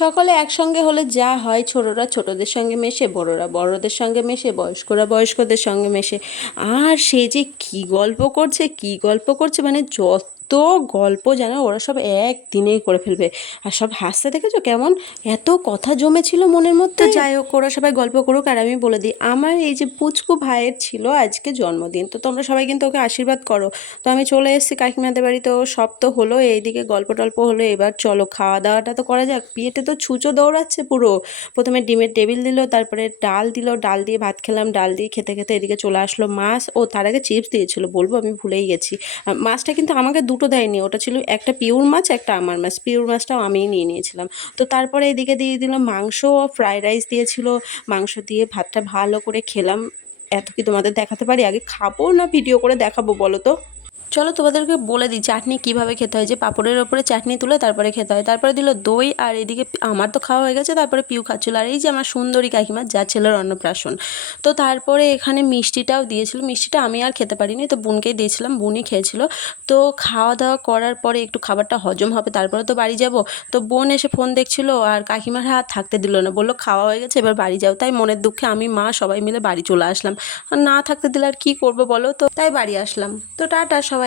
সকলে একসঙ্গে হলে যা হয়, ছোটরা ছোটদের সঙ্গে মেশে, বড়রা বড়দের সঙ্গে মেশে, বয়স্করা বয়স্কদের সঙ্গে মেশে। আর সে যে কী গল্প করছে কী গল্প করছে, মানে যত গল্প জানো ওরা সব একদিনেই করে ফেলবে। আর সব হাসতে দেখেছো কেমন, এত কথা জমেছিল মনের মধ্যে। তো যাই হোক, ওরা সবাই গল্প করুক আর আমি বলে দিই, আমার এই যে পুচকু ভাইয়ের ছিল আজকে জন্মদিন, তো তোমরা সবাই কিন্তু ওকে আশীর্বাদ করো। তো আমি চলে এসেছি কাকিমাদের বাড়ি, তো সব তো হলো, এইদিকে গল্প টল্প হলো, এবার চলো খাওয়া দাওয়াটা তো করা যাক। বিয়েতে তো ছুঁচো দৌড়াচ্ছে পুরো। প্রথমে ডিমের টেবিল দিল, তারপরে ডাল দিল, ডাল দিয়ে ভাত খেলাম, ডাল দিয়ে খেতে খেতে এদিকে চলে আসলো মাছ, ও তার আগে চিপস দিয়েছিল, বলবো আমি ভুলেই গেছি। মাছটা কিন্তু আমাকে দুটো দেয়নি, ওটা ছিল একটা পিওর মাছ একটা আমার মাছ, পিওর মাছটাও আমিই নিয়ে নিয়েছিলাম। তো তারপরে এদিকে দিয়ে দিল মাংস, ফ্রাইড রাইস দিয়েছিল, মাংস দিয়ে ভাতটা ভালো করে খেলাম। এত কি তোমাদের দেখাতে পারি? আগে খাবো না ভিডিও করে দেখাবো বলো তো? চলো তোমাদেরকে বলে দিই চাটনি কীভাবে খেতে হয়। যে পাঁপড়ের ওপরে চাটনি তুলে তারপরে খেতে হয়। তারপরে দিল দই, আর এদিকে আমার তো খাওয়া হয়ে গেছে, তারপরে পিউ খাচ্ছিল। আর এই যে আমার সুন্দরী কাকিমা, যার ছেলের অন্নপ্রাশন। তো তারপরে এখানে মিষ্টিটাও দিয়েছিল, মিষ্টিটা আমি আর খেতে পারিনি, তো বোনকেই দিয়েছিলাম, বোনই খেয়েছিল। তো খাওয়া দাওয়া করার পরে একটু খাবারটা হজম হবে, তারপরে তো বাড়ি যাব। তো বোন এসে ফোন দেখছিল, আর কাকিমার হাত থাকতে দিল না, বললো খাওয়া হয়ে গেছে এবার বাড়ি যাও। তাই মনের দুঃখে আমি মা সবাই মিলে বাড়ি চলে আসলাম। আর না থাকতে দিলে আর কী করবো বলো, তো তাই বাড়ি আসলাম। তো টাটা সবাইকে।